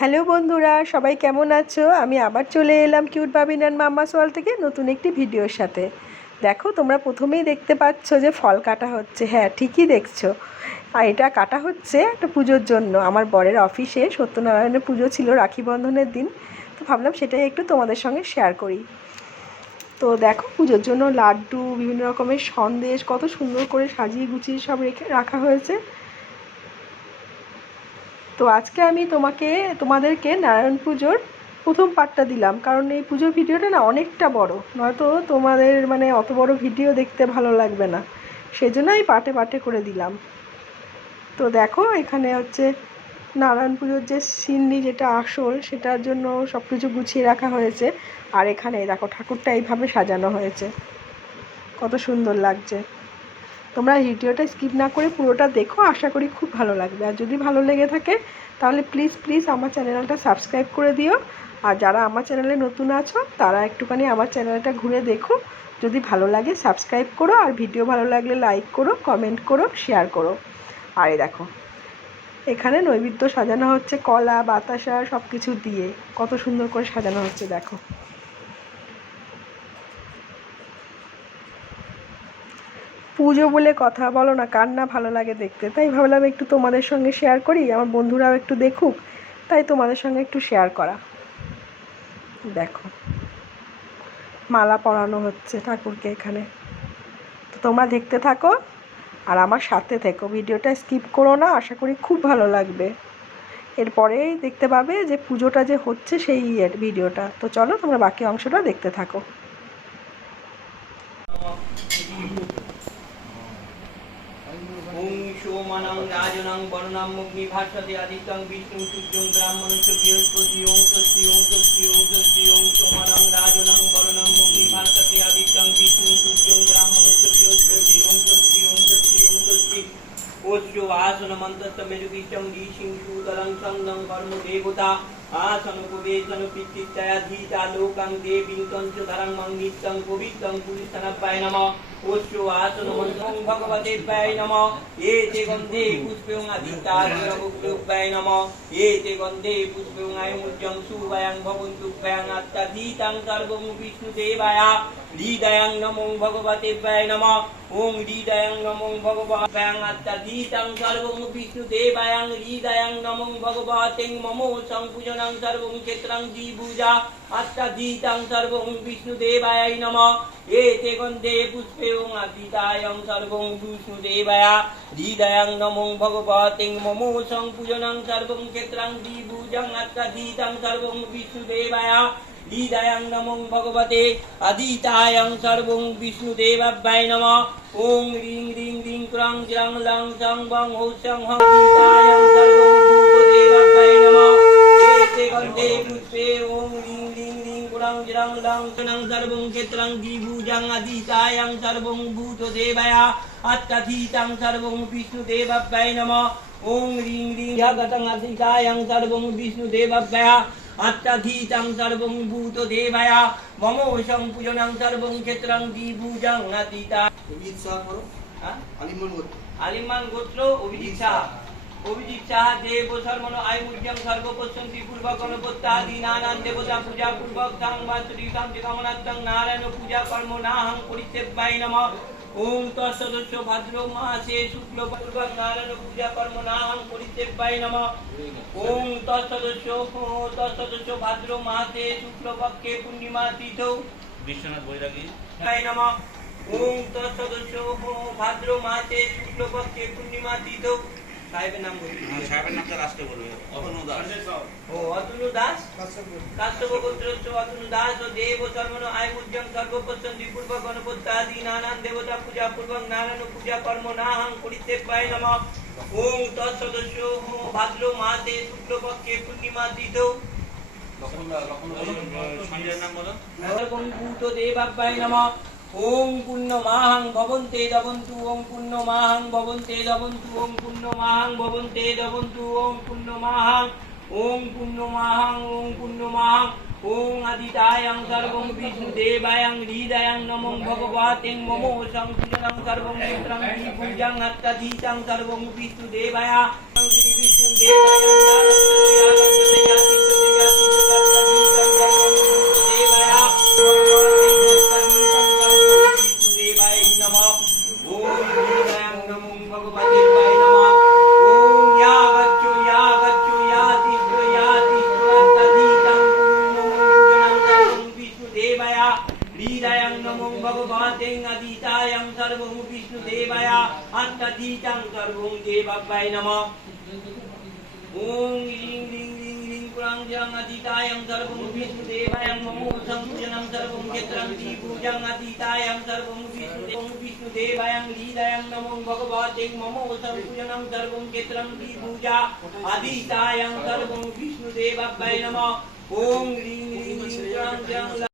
Hello বন্ধুরা, সবাই কেমন আছো? আমি আবার চলে এলাম কিউট বাবিনান মাম্মা সোয়াল থেকে নতুন একটি ভিডিওর সাথে। দেখো, তোমরা প্রথমেই দেখতে পাচ্ছ যে ফল কাটা হচ্ছে। হ্যাঁ ঠিকই দেখছ। আর এটা কাটা হচ্ছে একটা পুজোর জন্য। আমার বরের অফিসে সত্যনারায়ণের পুজো ছিল রাখি বন্ধনের দিন। তো ভাবলাম সেটাই একটু তোমাদের সঙ্গে শেয়ার করি। তো দেখো, পুজোর জন্য লাড্ডু, বিভিন্ন রকমের সন্দেশ, কত সুন্দর করে সাজিয়ে গুছিয়ে সব রেখে রাখা হয়েছে। তো আজকে আমি তোমাকে, তোমাদেরকে নারায়ণ পুজোর প্রথম পার্টটা দিলাম। কারণ এই পুজোর ভিডিওটা না অনেকটা বড়। নয়তো তোমাদের মানে অত বড় ভিডিও দেখতে ভালো লাগবে না। সেই আমি পার্টে পার্টে করে দিলাম। তো দেখো, এখানে হচ্ছে নারায়ণ পুজোর যে সিন্নি যেটা আসল, সেটার জন্য সব কিছু গুছিয়ে রাখা হয়েছে। আর এখানে দেখো, ঠাকুরটা এইভাবে সাজানো হয়েছে। কত সুন্দর লাগছে। তোমরা ভিডিওটা স্কিপ না করে পুরোটা দেখো, আশা করি খুব ভালো লাগবে। আর যদি ভালো লেগে থাকে, তাহলে প্লিজ প্লিজ আমার চ্যানেলটা সাবস্ক্রাইব করে দিও। আর যারা আমার চ্যানেলে নতুন আছো, তারা একটুখানি আমার চ্যানেলটা ঘুরে দেখো। যদি ভালো লাগে সাবস্ক্রাইব করো। আর ভিডিও ভালো লাগলে লাইক করো কমেন্ট করো শেয়ার করো। আর দেখো, এখানে নৈবেদ্য সাজানো হচ্ছে, কলা, বাতাসা সব কিছু দিয়ে। কত সুন্দর করে সাজানো হচ্ছে, দেখো। পুজো বলে কথা বলো না, কার না ভালো লাগে দেখতে। তাই ভাবলাম একটু তোমাদের সঙ্গে শেয়ার করি, আমার বন্ধুরাও একটু দেখুক, তাই তোমাদের সঙ্গে একটু শেয়ার করা। দেখো, মালা পরানো হচ্ছে ঠাকুরকে এখানে। তো তোমরা দেখতে থাকো আর আমার সাথে থেকো, ভিডিওটা স্কিপ করো না, আশা করি খুব ভালো লাগবে। এরপরেই দেখতে পাবে যে পুজোটা যে হচ্ছে সেই ইয়ের ভিডিওটা। তো চলো তোমরা বাকি অংশটা দেখতে থাকো। ओम सोमनं राजनं वरुणं मुग्निभाषते आदित्यं विष्णुं सूर्यं ब्राह्मणं बृहस्पति ओं स्वस्ति ओं स्वस्ति ओं स्वस्ति ओं सोमनं राजनं वरुणं मुग्निभाषते आदित्यं विष्णुं सूर्यं ब्राह्मणं च बृहस्पति ओं स्वस्ति ओं स्वस्ति ओं स्वस्ति ओश्यो वासनमन्तस्तमेजुगीशं गीशिं शूदलं सङ्गं कर्म देवता কর্ম দেবতা আসন কুবেশন পিতৃত্যাধীতা লোকং দেবীং তঞ্চ ধরং মং নিত্যং পবিত্রং পুরিস্তনপায় নমঃ ওস্য আসন মন্তং ভগবতে পায় নমঃ এতে গন্ধে পুষ্পং আদিত্যাগ্রভুক্তায় নমঃ এতে গন্ধে পুষ্পং আয়মুজ্জং সুবায়ং ভবন্তু পায়ং আত্যাধীতাং সর্বং বিষ্ণুদেবায় হৃদয়ং নমো ভগবতে পায় নমঃ ওং হৃদয়ং নমো ভগবতে আত্যাধীতাং সর্বং বিষ্ণুদেবায়ং হৃদয়ং নমো ভগবতে মমো সংপূজনং সর্বং ক্ষেত্রং দ্বিভুজা আত্যাধীতাং সর্বং বিষ্ণুদেবায় নমঃ এতে গন্ধে পুষ্পে ওং আদিতায়ং সর্বং বিষ্ণুদেবায় হৃদয়ং নমো ভগবতে মমো সংপূজনং সর্বং ক্ষেত্রং দ্বিভুজং আত্যাধীতাং সর্বং বিষ্ণুদেবায় হৃদয়ং নমো ভগবতে আদিতায়ং সর্বং বিষ্ণুদেবাভ্যায় নম ওং রিং রিং রিং গন্ধে পুষ্পে রিং রিং ক্রং জং লং সং সর্বং ক্ষেত্রং দ্বিভুজং আদিতায়ং সর্বং ভূতদেবায় আত্যাধীতাং সর্বং বিষ্ণুদেবাভ্যায় নম ওং রিং রিং জগতং আদিতায়ং সর্বং বিষ্ণুদেবাভ্যায় আত্যাধীতাং সর্বং ভূতদেবায় মম সম্পূজনং সর্বং ক্ষেত্রং দ্বিভুজং আদিতা অভিজিৎ শাহ করো হ্যাঁ? আলিমন গোত্র আলিমান গোত্র অভিজিৎ সাহা অভিজিৎ সাহা দেব সর্বন আয়ুর্যং সর্বপশ্যন্তি পূর্বক গণপত্যাদি নানান দেবতা পূজা পূর্বক তাং বাস্তুরিকাম কামনাত্তং নারায়ণ পূজা কর্ম নাহং পরিত্যবায় নমঃ। ওম তৎসদস্য ভাদ্র মাসে শুক্ল পূর্বক নারায়ণ পূজা কর্ম নাহং পরিত্যবায় নমঃ। ওম তৎসদস্য তৎসদস্য ভাদ্র মাসে শুক্লপক্ষে পূর্ণিমা তিথৌ। বিশ্বনাথ বৈরাগী। নমঃ। ওম তৎসদস্য ভাদ্র মাসে শুক্লপক্ষে পূর্ণিমা তিথৌ। সাহেবের নাম বলি সাহেবের নামটা লাস্টে বলবে অতনু দাস। ও অতনু দাস? কাশ্যপ। গোত্রস্য অতনু দাস ও দেব সর্বন আয়ুজ্জং সর্বপশ্যন্তি পূর্ব গণপত্যাদি নানান দেবতা পূজা পূর্বক নারায়ণ পূজা কর্ম নাহং করিতে পায় নম। ওম তৎসদস্য ও ভাদ্র মাসে শুক্লপক্ষে পূর্ণিমা তিথৌ সঞ্জয়ের নাম বলো ভূত দেবাভ্যায় নমঃ। ওম পুণ্যমাহং ভবন্তে দবন্তু ওম পুণ্যমাহং ভবন্তে দবন্তু ওম পুণ্যমাহং ভবন্তে দবন্তু ওম পুণ্যমাহং ওম পুণ্যমাহং ওম পুণ্যমাহং ওং আদিতায়ং সর্বং বিষ্ণুদেবায়ং হৃদয়ং নমো ভগবতেং মমো সংপূজনং সর্বং মিত্রং বিভুজং আত্যাধীতাং সর্বং বিষ্ণুদেবায় শ্রী বিষ্ণুদেবায় আত্মাতীতাং সর্বং দেবাব্যায় নমঃ ওং রিং রিং রিং রিং পুরাং জং আদিতায়ং সর্বং বিষ্ণুদেবায়ং নমো সংপূজনং সর্বং ক্ষেত্রং দীপূজং আদিতায়ং সর্বং বিষ্ণুদেবং বিষ্ণুদেবায়ং হৃদয়ং নমো ভগবতে মমো সংপূজনং সর্বং ক্ষেত্রং দীপূজা আদিতায়ং সর্বং বিষ্ণুদেবাব্যায় নমঃ ওং রিং রিং রিং পুরাং জং